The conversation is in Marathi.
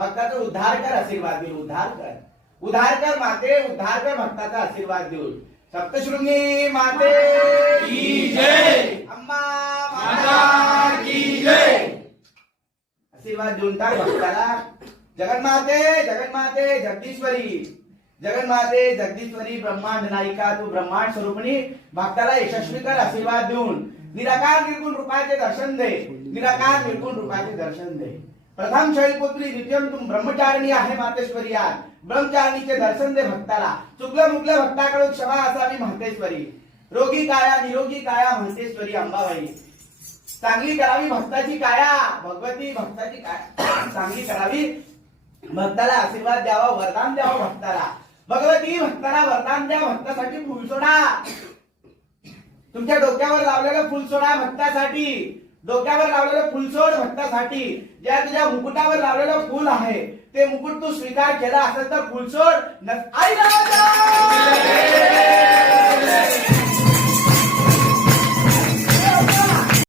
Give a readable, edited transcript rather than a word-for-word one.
भक्ताचा उद्धार कर, आशीर्वाद देऊन उद्धार कर माते, उद्धार कर भक्ताचा आशीर्वाद देऊन. सप्तशृंगी माते की जय. अम्मा माता की जय. आशीर्वाद देऊन टाक भक्ताला. जगन्माते जगन्माते जगदीश्वरी ब्रह्मांड नायिका तू ब्रह्मांड स्वरूपिणी भक्ताला यशस्वी कर आशीर्वाद देऊन. निराकार निर्गुण रूपाचे दर्शन दे, निराकार निर्गुण रूपाचे दर्शन दे. प्रथम शैलपुत्री द्वितीयम तुम ब्रह्मचारिणी आहे मातेश्वरी. आज ब्रह्मचारिणीचे दर्शन दे भक्ताला. चुकलं मुकलं भक्ताकडून क्षमा असावी मातेश्वरी. रोगी काया निरोगी काया मातेश्वरी अंबाबाई. चांगली करावी भक्ताची काया भगवती, भक्ताची काया चांगली करावी. भक्ताला आशीर्वाद द्यावा, वरदान द्यावं भक्ताला. भगवती भक्ताला वरदान द्या. भक्तासाठी फुल सोडा. तुमच्या डोक्यावर लावलेलं फुल सोडा भक्तासाठी. डोक्यावर लावलेलं फुल सोड भक्तासाठी. ज्या तुझ्या मुकुटावर लावलेलं फुल आहे ते मुकुट तू स्वीकार केला असेल तर फुल सोड. आई राजा